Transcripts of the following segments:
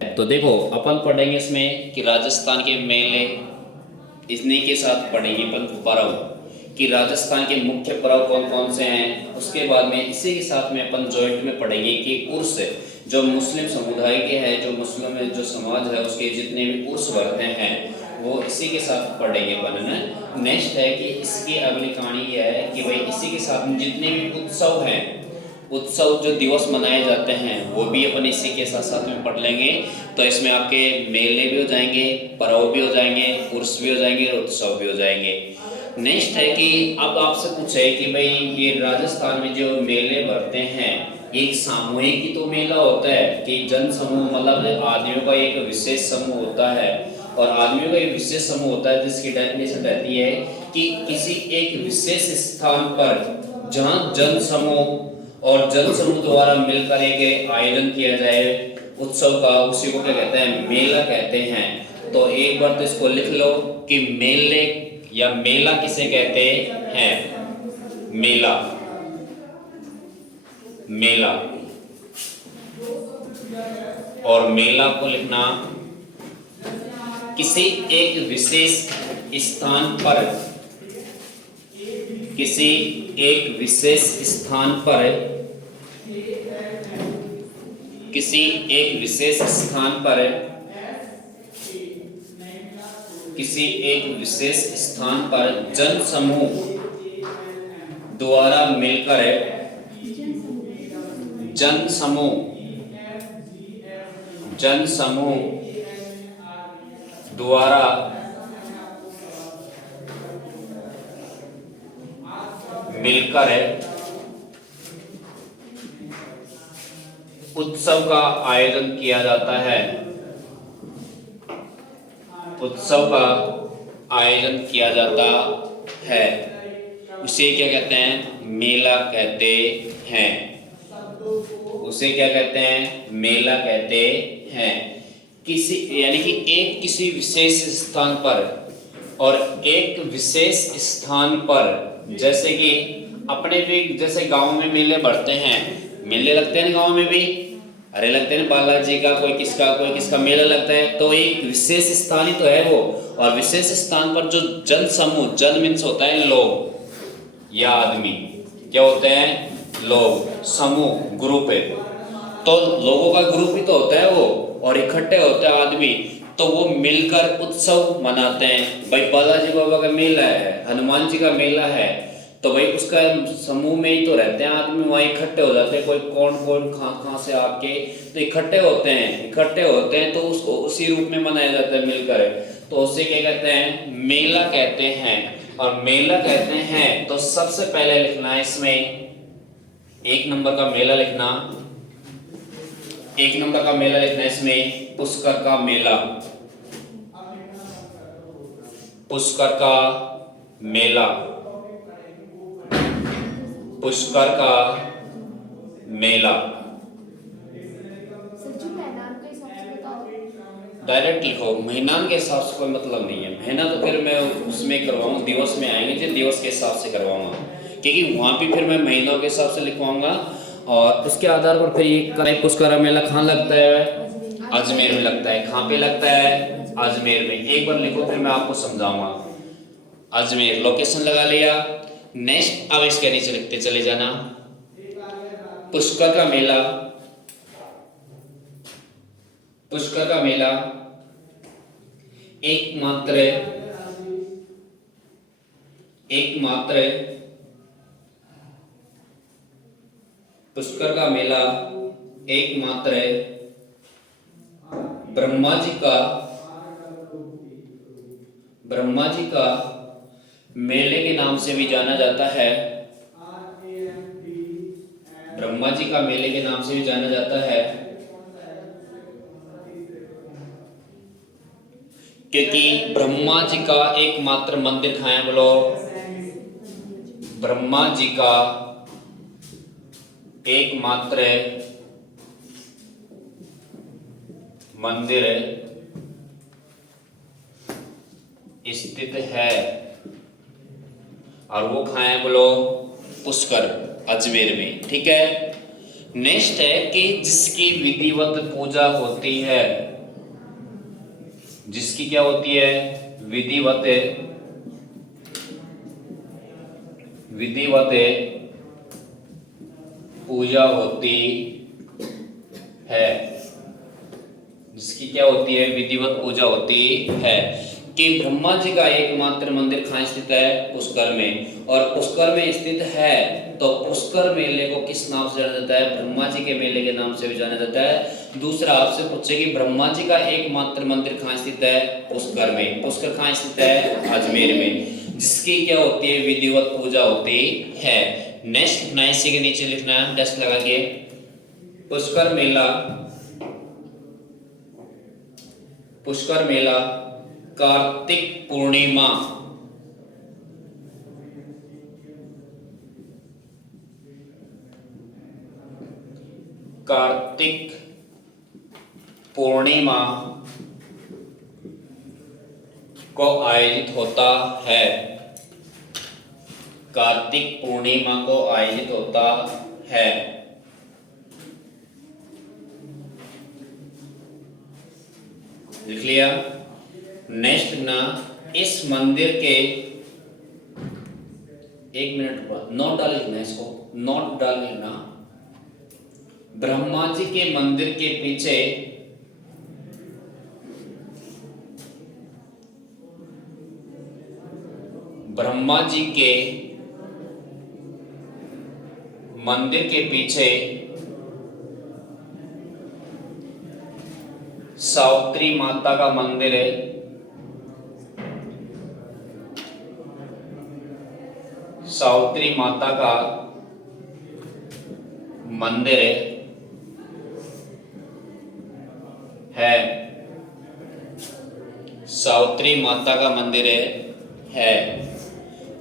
तो देखो अपन पढ़ेंगे इसमें कि राजस्थान के मेले, इन्हीं के साथ पढ़ेंगे अपन पर्व कि राजस्थान के मुख्य पर्व कौन कौन से हैं। उसके बाद में इसी के साथ में अपन जॉइंट में पढ़ेंगे कि उर्स जो मुस्लिम समुदाय के हैं, जो मुस्लिम जो समाज है उसके जितने भी उर्स बढ़ते हैं वो इसी के साथ पढ़ेंगे अपन। नेक्स्ट है कि इसकी अगली कहानी यह है कि भाई इसी के साथ में जितने भी उत्सव हैं, उत्सव जो दिवस मनाए जाते हैं वो भी अपन इसी के साथ साथ में पढ़ लेंगे। तो इसमें आपके मेले भी हो जाएंगे, पर्व भी हो जाएंगे, उर्स भी हो जाएंगे और उत्सव भी हो जाएंगे। नेक्स्ट है कि अब आपसे पूछे कि भाई ये राजस्थान में जो मेले भरते हैं एक सामूहिक ही तो मेला होता है कि जन समूह मतलब आदमियों का एक विशेष समूह होता है, और आदमियों का एक विशेष समूह होता है जिसकी डेफिनेशन रहती है कि किसी एक विशेष स्थान पर जहाँ जन समूह और जन समूह द्वारा मिलकर एक आयोजन किया जाए उत्सव का, उसी को क्या कहते हैं, मेला कहते हैं। तो एक बार तो इसको लिख लो कि मेले या मेला किसे कहते हैं, मेला, मेला। और मेला को लिखना किसी एक विशेष स्थान पर, किसी एक विशेष स्थान पर, किसी एक विशेष स्थान पर, किसी एक विशेष स्थान पर जन समूह द्वारा मिलकर, जन समूह, जन समूह द्वारा मिलकर उत्सव का आयोजन किया जाता है, उत्सव का आयोजन किया जाता है, उसे क्या कहते हैं, मेला कहते हैं। उसे क्या कहते हैं, मेला कहते हैं। किसी यानी कि एक किसी विशेष स्थान पर और एक विशेष स्थान पर, जैसे कि अपने भी जैसे गांव में मेले बढ़ते हैं, मेले लगते हैं गांव में भी, अरे लगते हैं बालाजी का, कोई किसका मेला लगता है। तो एक विशेष स्थान ही तो है वो, और विशेष स्थान पर जो जन समूह, जन मीन्स होता है लोग या आदमी, क्या होते हैं, लोग, समूह, ग्रुप है, तो लोगों का ग्रुप ही तो होता है वो, और इकट्ठे होते हैं आदमी, तो वो मिलकर उत्सव मनाते हैं। भाई बालाजी बाबा का मेला है, हनुमान जी का मेला है, तो भाई उसका समूह में ही तो रहते हैं आदमी, वहाँ इकट्ठे हो जाते हैं, कोई कौन कौन कहाँ से आके तो इकट्ठे होते हैं, तो उसको उसी रूप में मनाया जाता है मिलकर। तो उसे क्या कहते हैं, मेला कहते हैं। और मेला कहते हैं तो सबसे पहले लिखना है इसमें एक नंबर का मेला लिखना, एक नंबर का मेला लिखना है इसमें पुष्कर का मेला, पुष्कर का मेला, पुष्कर का मेला। डायरेक्ट लिखो, महीना के हिसाब से कोई मतलब नहीं है, महीना तो फिर मैं उसमें करवाऊंगा, दिवस में आएंगे जो दिवस के हिसाब से करवाऊंगा, क्योंकि वहां पे फिर मैं महीनों के हिसाब से लिखवाऊंगा। और उसके आधार पर फिर ये पुष्कर का मेला कहाँ लगता है, अजमेर में लगता है। कहाँ पे लगता है, अजमेर में। एक बार लिखो फिर मैं आपको समझाऊंगा। अजमेर लोकेशन लगा लिया। नेक्स्ट अब इसके नीचे लिखते चले जाना, पुष्कर का मेला, पुष्कर का मेला एकमात्र पुष्कर का मेला एकमात्र ब्रह्मा जी का मेले के नाम से भी जाना जाता है, ब्रह्मा जी का मेले के नाम से भी जाना जाता है, क्योंकि ब्रह्मा जी का एकमात्र मंदिर कहाँ है, बोलो, ब्रह्मा जी का एकमात्र मंदिर स्थित है, और वो कहाँ है, बोलो, पुष्कर, अजमेर में। ठीक है। नेक्स्ट है कि जिसकी विधिवत पूजा होती है, जिसकी क्या होती है विधिवत विधिवत पूजा होती है, जिसकी क्या होती है विधिवत पूजा होती है। कि ब्रह्मा जी का एकमात्र मंदिर कहाँ स्थित है पुष्कर में, और पुष्कर में स्थित है तो पुष्कर मेले को किस नाम से जाना जाता है, ब्रह्मा जी के मेले के नाम से भी जाना जाता है। दूसरा आपसे पूछे कि ब्रह्मा जी का एकमात्र मंदिर कहाँ स्थित है पुष्कर में, पुष्कर कहाँ स्थित है अजमेर में, जिसकी क्या होती है विधिवत पूजा होती है। नेक्स्ट लिखना है, इसी के नीचे लिखना है डस्ट लगा के, पुष्कर मेला, पुष्कर मेला कार्तिक पूर्णिमा, कार्तिक पूर्णिमा को आयोजित होता है, कार्तिक पूर्णिमा को आयोजित होता है। लिख लिया। नेक्स्ट ना, इस मंदिर के, एक मिनट बाद नोट डाल लिखना, इसको नोट डाल लिखना। ब्रह्मा जी के मंदिर के पीछे ब्रह्मा जी के मंदिर के पीछे सावित्री माता का मंदिर है, सावित्री माता का मंदिर है, सावित्री माता का मंदिर है।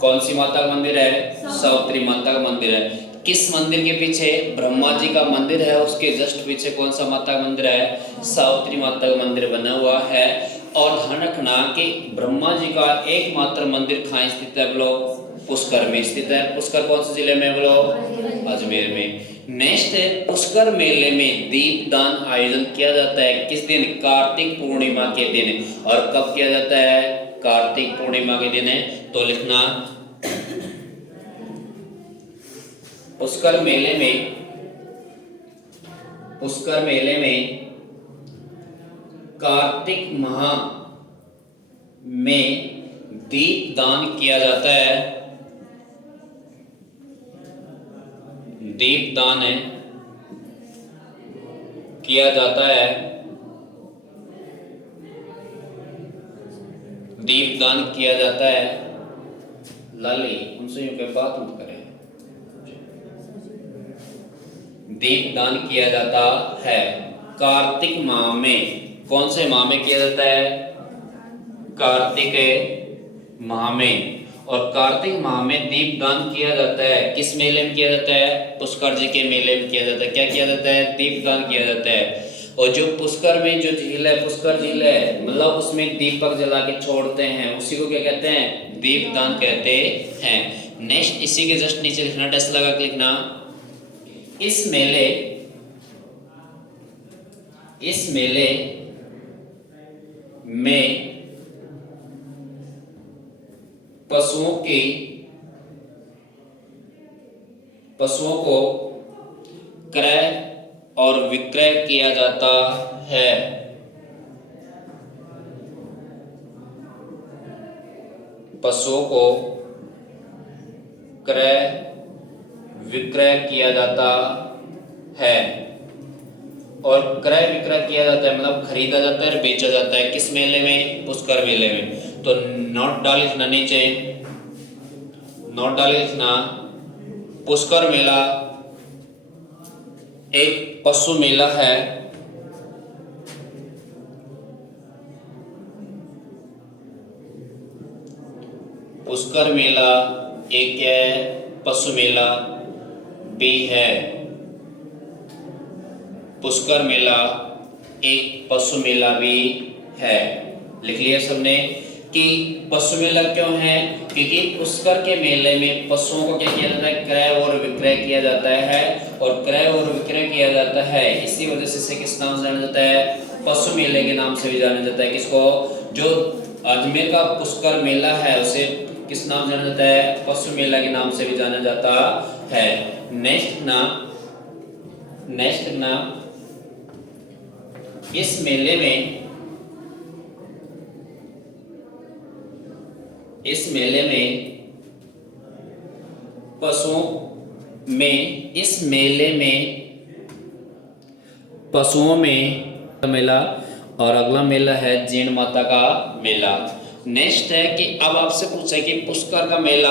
कौन सी माता का मंदिर है, सावित्री माता का मंदिर है। किस मंदिर के पीछे, ब्रह्मा जी का मंदिर है, उसके जस्ट पीछे कौन सा माता का मंदिर है, सावित्री माता का मंदिर बना हुआ है। और ध्यान रखना कि ब्रह्मा जी का एकमात्र मंदिर कहाँ स्थित है बोलो, पुष्कर में स्थित है। पुष्कर कौन से जिले में बोलो, अजमेर में। नेक्स्ट है, पुष्कर मेले में दीपदान आयोजन किया जाता है किस दिन, कार्तिक पूर्णिमा के दिन। और कब किया जाता है, कार्तिक पूर्णिमा के दिन है। तो लिखना, पुष्कर मेले में, पुष्कर मेले में कार्तिक माह में दीपदान किया जाता है, दीपदान किया जाता है, दीपदान किया जाता है। लाली उनसे यूं कह बात मत करें, दीपदान किया जाता है कार्तिक माह में। कौन से माह में किया जाता है, कार्तिक माह में। और कार्तिक माह में दीपदान किया जाता है किस मेले में किया जाता है, पुष्कर जी के मेले में किया जाता है। क्या किया जाता है, दीपदान किया जाता है। और जो पुष्कर में जो झील है, पुष्कर झील है, मतलब उसमें दीपक जला के छोड़ते हैं, उसी को क्या कहते हैं, दीपदान कहते हैं। नेक्स्ट इसी के जस्ट नीचे लिखना, डस्ट लगा के लिखना, इस मेले में पशुओं को क्रय और विक्रय किया जाता है, पशुओं को क्रय विक्रय किया जाता है। और क्रय विक्रय किया जाता है मतलब खरीदा जाता है और बेचा जाता है किस मेले में, पुष्कर मेले में। तो नोट डाल लिखना नीचे, नोट डाल लिखना, पुष्कर मेला एक पशु मेला है, पुष्कर मेला एक पशु मेला भी है, पुष्कर मेला एक पशु मेला भी है। लिख लिया सबने कि पशु मेला क्यों है, क्योंकि पुष्कर के मेले में पशुओं को क्या किया जाता है, क्रय और विक्रय किया जाता है। और क्रय और विक्रय किया जाता है, इसी वजह से इसे किस नाम से जाना जाता है, पशु मेले के नाम से भी जाना जाता है। किसको? जो अजमेर का पुष्कर मेला है उसे किस नाम से जाना जाता है? पशु मेला के नाम से भी जाना जाता है। नेक्स्ट नाम इस मेले में पशुओं में मेला, और अगला मेला है जीण माता का मेला। नेक्स्ट है कि अब आपसे पूछे कि पुष्कर का मेला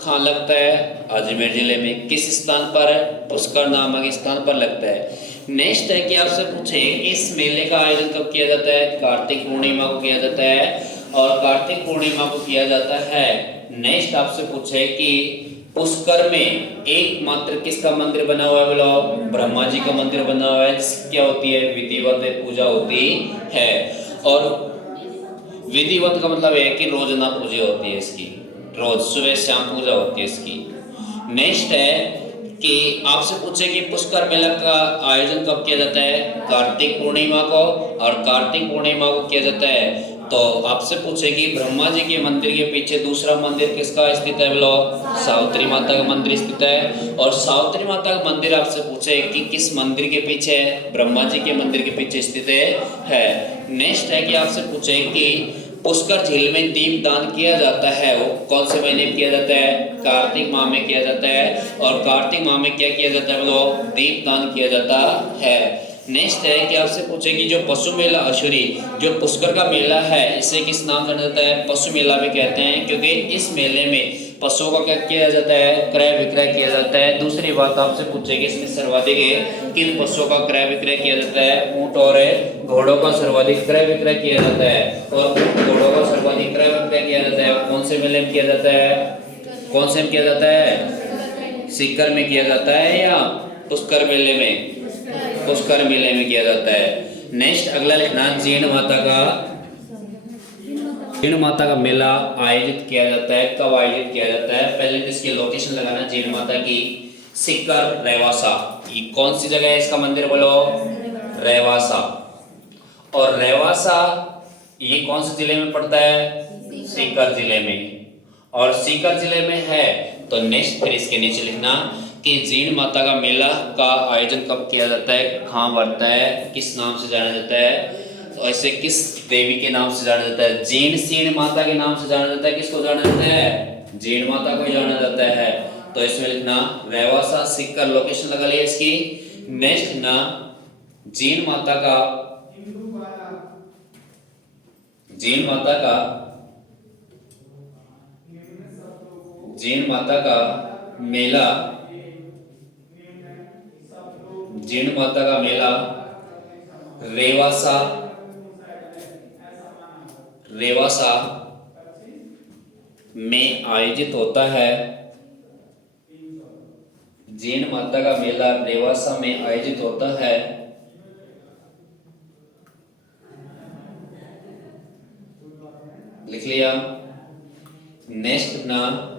कहाँ लगता है? अजमेर जिले में। किस स्थान पर? पुष्कर नामक स्थान पर लगता है। नेक्स्ट है कि आपसे पूछे कि इस मेले का आयोजन कब किया जाता है? कार्तिक पूर्णिमा को किया जाता है, और कार्तिक पूर्णिमा को किया जाता है। नेक्स्ट आपसे पूछे कि पुष्कर में एकमात्र किसका मंदिर बना हुआ है? बोलो, ब्रह्मा जी का मंदिर बना हुआ है। क्या होती है? विधिवत पूजा होती है। और विधिवत का मतलब है कि रोजाना पूजा होती है इसकी, रोज सुबह शाम पूजा होती है इसकी। नेक्स्ट है कि आपसे पूछे कि पुष्कर मेला का आयोजन कब किया जाता है? कार्तिक पूर्णिमा को, और कार्तिक पूर्णिमा को किया जाता है। तो आपसे पूछे कि ब्रह्मा जी के मंदिर के पीछे दूसरा मंदिर किसका स्थित है? बोलो, सावित्री माता का मंदिर स्थित है। और सावित्री माता का मंदिर आपसे पूछे कि किस मंदिर के पीछे है? ब्रह्मा जी के मंदिर के पीछे स्थित है। नेक्स्ट है कि आपसे पूछे कि पुष्कर झील में दीप दान किया जाता है, वो कौन से महीने में किया जाता है? कार्तिक माह में किया जाता है। और कार्तिक माह में क्या किया जाता है? बोलो, दीप दान किया जाता है। नेक्स्ट है कि आपसे पूछे कि जो पशु मेला अशुरी जो पुष्कर का मेला है, इसे किस नाम जाना जाता है? पशु मेला भी कहते हैं, क्योंकि इस मेले में पशुओं का क्या किया जाता है? क्रय विक्रय किया जाता है। दूसरी बात आपसे पूछे कि इसमें सर्वाधिक किन पशुओं का क्रय विक्रय किया जाता है? ऊंट और घोड़ों का सर्वाधिक क्रय विक्रय किया जाता है। और घोड़ों का सर्वाधिक क्रय विक्रय किया जाता है कौन से मेले में किया जाता है? कौन से में किया जाता है? सीकर में किया जाता है या पुष्कर मेले में? पुष्कर मेले में किया जाता है। नेक्स्ट अगला लिखना, जीण माता का मेला आयोजित किया जाता है। कब आयोजित किया जाता है? पहले तो इसकी लोकेशन लगाना, जीण माता की सीकर रेवासा। ये कौन सी जगह है? इसका मंदिर बोलो, रेवासा। और रेवासा ये कौन से जिले में पड़ता है? सीकर जिले में। और सीकर जिले में है तो नेक्स्ट फिर इसके नीचे लिखना कि जीण माता का मेला का आयोजन कब किया जाता है, कहाँ बढ़ता है, किस नाम से जाना जाता है, तो ऐसे किस देवी के नाम से जाना जाता है? जीण माता के नाम से जाना जाता है। किसको जाना जाता है? जीण माता को जाना जाता है। तो इसमें लिखना रेवासा सीकर, लोकेशन लगा लिया इसकी। नेक्स्ट ना जीण माता का मेला रेवासा में आयोजित होता है। जीण माता का मेला रेवासा में आयोजित होता है। लिख लिया। नेक्स्ट ना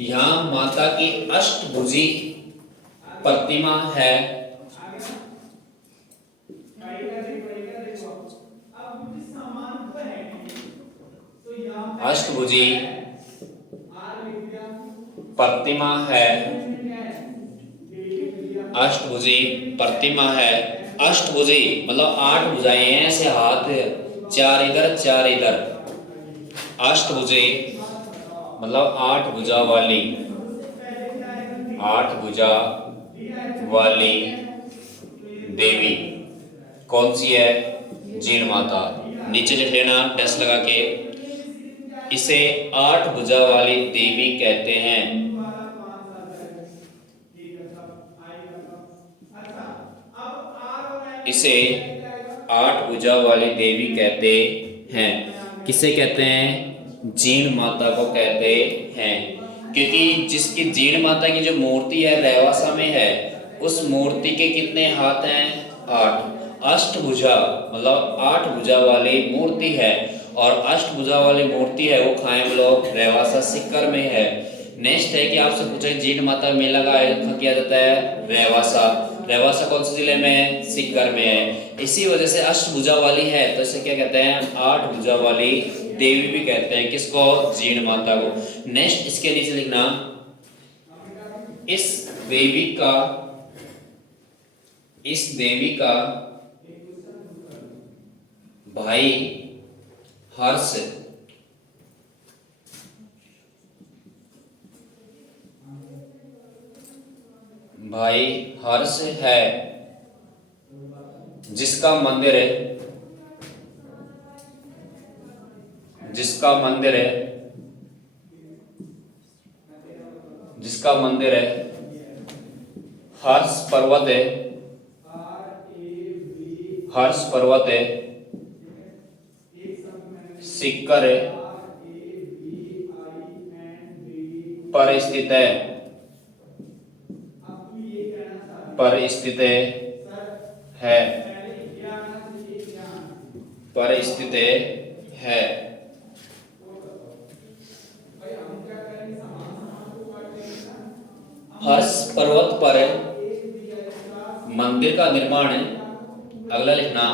यहाँ माता की अष्टभुजी प्रतिमा है। अष्टभुजी प्रतिमा है। अष्टभुजी प्रतिमा है। अष्टभुजी मतलब 8 भुजाएं हैं, ऐसे हाथ 4 इधर 4 इधर। अष्टभुजी मतलब 8 भुजा वाली, 8 भुजा वाली देवी कौन सी है? जीण माता। नीचे लिख लेना डैश लगा के, इसे 8 भुजा वाली देवी कहते हैं। इसे 8 भुजा वाली देवी कहते हैं। किसे कहते हैं? जीण माता को कहते हैं, क्योंकि जिसकी जीण माता की जो मूर्ति है रेवासा में है, उस मूर्ति के कितने हाथ हैं? 8। अष्टभुजा मतलब 8 भुजा वाली मूर्ति है, और अष्टभुजा वाली मूर्ति है वो खाए लोग रेवासा सीकर में है। नेक्स्ट है कि आपसे पूछे जीण माता मेला का आयोजन किया जाता है रेवासा। रहवासा कौन से जिले में है? सीकर में है। इसी वजह से अष्टभुजा वाली है तो इसे क्या कहते हैं? आठ भुजा वाली देवी भी कहते हैं। किसको? जीण माता को। नेक्स्ट इसके नीचे लिखना, इस देवी का भाई हर्ष है, जिसका मंदिर है हर्ष पर्वत है, सीकर पर स्थित है, हर्ष पर्वत पर मंदिर का निर्माण, अगला लिखना,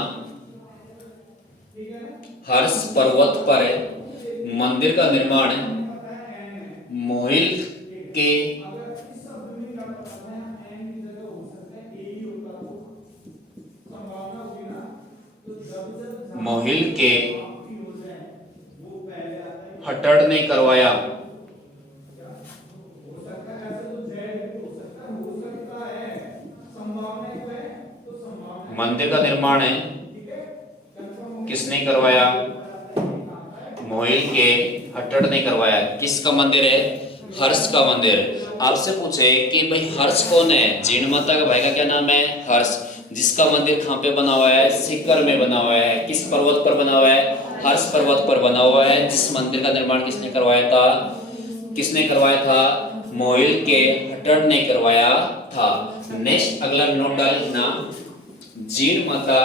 हर्ष पर्वत पर मंदिर का निर्माण मोहिल के हटड़ ने करवाया। मंदिर का निर्माण किसने करवाया? मोहिल के हटड़ ने करवाया। किसका मंदिर है? हर्ष का मंदिर। आपसे पूछे कि भाई हर्ष कौन है? जीण माता का भाई का क्या नाम है? हर्ष। जिसका मंदिर कहाँ पे बना हुआ है? सीकर में बना हुआ है। किस पर्वत पर बना हुआ है? हर्ष पर्वत पर बना हुआ है। जिस मंदिर का निर्माण किसने करवाया था? मोहिल के हटड़ ने करवाया था। नेक्स्ट अगला नोट डालना, जीण माता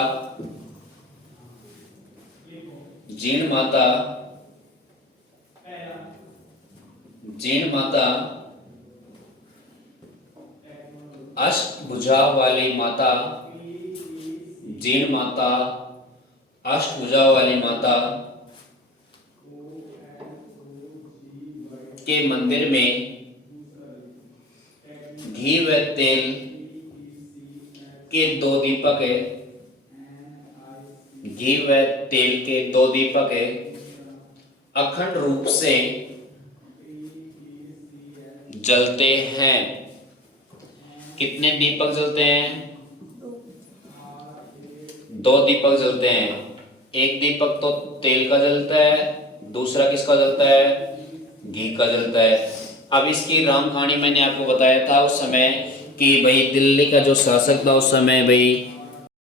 अष्टभुजा वाली माता, जीण माता अष्टभुजा वाली माता के मंदिर में घी व तेल के दो दीपक अखंड रूप से जलते हैं। कितने दीपक जलते हैं? 2 दीपक जलते हैं। एक दीपक तो तेल का जलता है, दूसरा किसका जलता है? घी का जलता है। अब इसकी राम कहानी मैंने आपको बताया था उस समय कि भाई दिल्ली का जो शासक था उस समय भाई